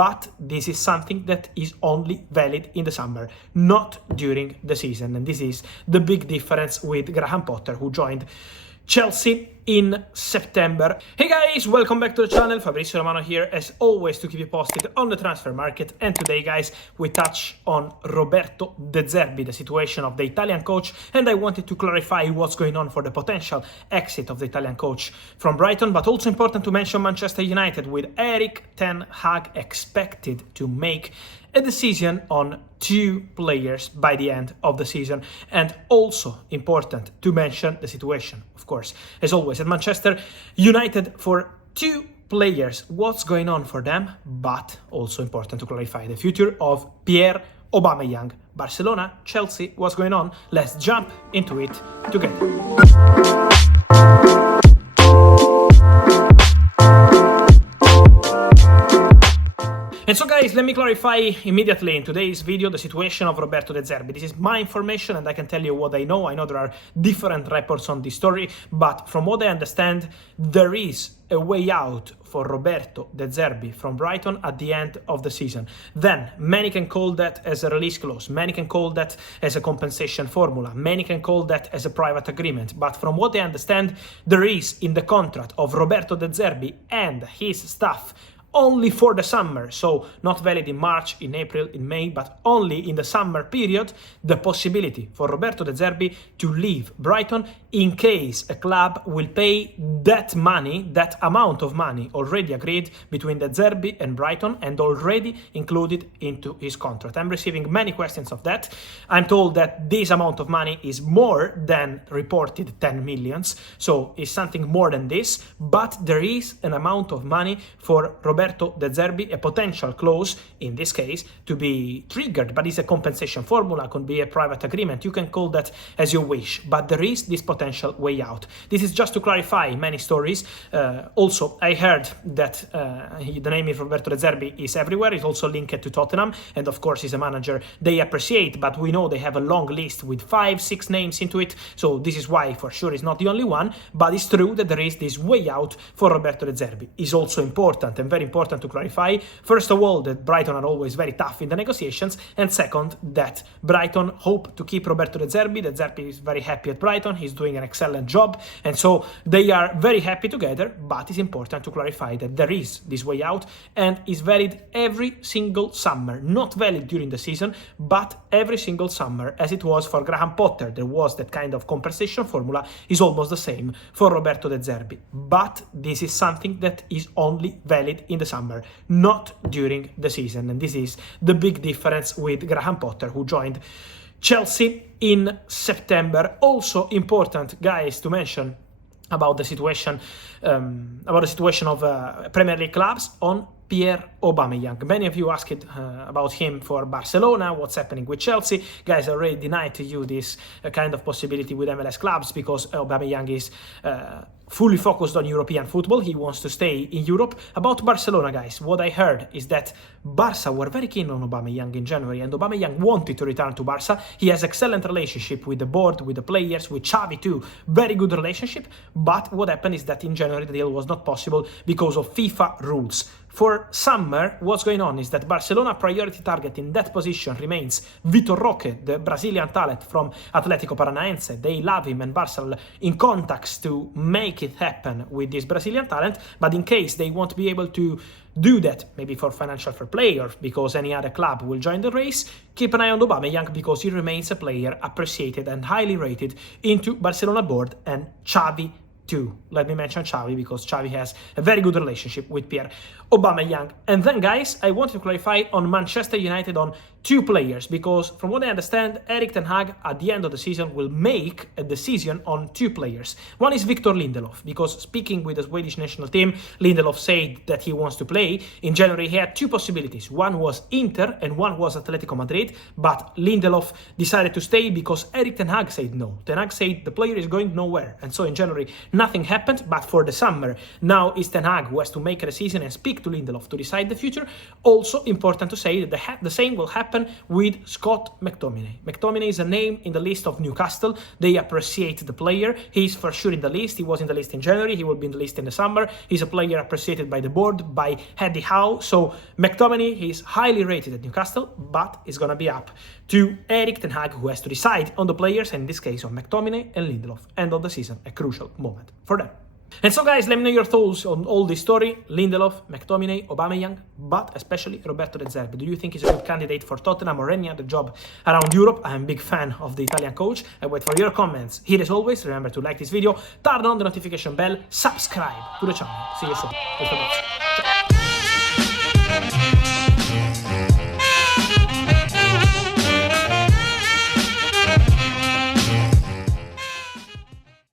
but this is something that is only valid in the summer, not during the season. And this is the big difference with Graham Potter, who joined Chelsea in September. Hey guys, welcome back to the channel. Fabrizio Romano here, as always, to keep you posted on the transfer market. And today, guys, we touch on Roberto De Zerbi, the situation of the Italian coach, and I wanted to clarify what's going on for the potential exit of the Italian coach from Brighton, but also important to mention Manchester United, with Erik ten Hag expected to make a decision on 2 players by the end of the season. And also important to mention the situation, of course, as always, at Manchester United for 2 players, what's going on for them, but also important to clarify the future of Pierre Aubameyang. Barcelona, Chelsea, what's going on? Let's jump into it together. And so guys, let me clarify immediately in today's video the situation of Roberto De Zerbi. This is my information and I can tell you what I know. I know there are different reports on this story, but from what I understand, there is a way out for Roberto De Zerbi from Brighton at the end of the season. Then, many can call that as a release clause, many can call that as a compensation formula, many can call that as a private agreement, but from what I understand, there is in the contract of Roberto De Zerbi and his staff only for the summer, so not valid in March, in April, in May, but only in the summer period, the possibility for Roberto De Zerbi to leave Brighton in case a club will pay that money, that amount of money already agreed between De Zerbi and Brighton and already included into his contract. I'm receiving many questions of that. I'm told that this amount of money is more than reported 10 millions, so it's something more than this, but there is an amount of money for Roberto De Zerbi, a potential clause, in this case, to be triggered, but it's a compensation formula, could be a private agreement, you can call that as you wish, but there is this potential way out. This is just to clarify many stories. Also, I heard that the name of Roberto De Zerbi is everywhere, it's also linked to Tottenham, and of course he's a manager they appreciate, but we know they have a long list with 5-6 names into it, so this is why for sure it's not the only one, but it's true that there is this way out for Roberto De Zerbi. It's also important and very important to clarify, first of all, that Brighton are always very tough in the negotiations, and second, that Brighton hope to keep Roberto De Zerbi. De Zerbi is very happy at Brighton, he's doing an excellent job, and so they are very happy together, but it's important to clarify that there is this way out, and is valid every single summer, not valid during the season, but every single summer, as it was for Graham Potter. There was that kind of compensation formula, is almost the same for Roberto De Zerbi, but this is something that is only valid in the summer, not during the season. And this is the big difference with Graham Potter, who joined Chelsea in September. Also important, guys, to mention about the situation of Premier League clubs on Pierre Aubameyang. Many of you asked about him for Barcelona, what's happening with Chelsea. Guys, I already denied to you this kind of possibility with MLS clubs, because Aubameyang is fully focused on European football. He wants to stay in Europe. About Barcelona, guys, what I heard is that Barca were very keen on Aubameyang in January, and Aubameyang wanted to return to Barca. He has excellent relationship with the board, with the players, with Xavi too. Very good relationship, but what happened is that in January the deal was not possible because of FIFA rules. For summer, what's going on is that Barcelona priority target in that position remains Vitor Roque, the Brazilian talent from Atlético Paranaense. They love him, and Barca in contacts to make it happen with this Brazilian talent, but in case they won't be able to do that, maybe for financial fair play or because any other club will join the race, keep an eye on Aubameyang, because he remains a player appreciated and highly rated into Barcelona board and Xavi too. Let me mention Xavi, because Xavi has a very good relationship with Pierre Aubameyang. And then, guys, I want to clarify on Manchester United on 2 players, because from what I understand, Erik ten Hag at the end of the season will make a decision on 2 players. One is Victor Lindelof, because speaking with the Swedish national team, Lindelof said that he wants to play. In January, he had 2 possibilities. One was Inter and one was Atletico Madrid, but Lindelof decided to stay because Erik ten Hag said no. Ten Hag said the player is going nowhere. And so in January, nothing happened, but for the summer. Now it's Ten Hag who has to make a decision and speak to Lindelof to decide the future. Also important to say that the same will happen with Scott McTominay. McTominay is a name in the list of Newcastle. They appreciate the player. He's for sure in the list. He was in the list in January. He will be in the list in the summer. He's a player appreciated by the board, by Eddie Howe. So McTominay is highly rated at Newcastle, but it's going to be up to Erik Ten Hag, who has to decide on the players, and in this case on McTominay and Lindelof. End of the season, a crucial moment for them. And so guys, let me know your thoughts on all this story. Lindelof, McTominay, Aubameyang, but especially Roberto De Zerbi. Do you think he's a good candidate for Tottenham or any other job around Europe? I'm a big fan of the Italian coach. I wait for your comments. Here as always, remember to like this video, turn on the notification bell, subscribe to the channel. See you soon.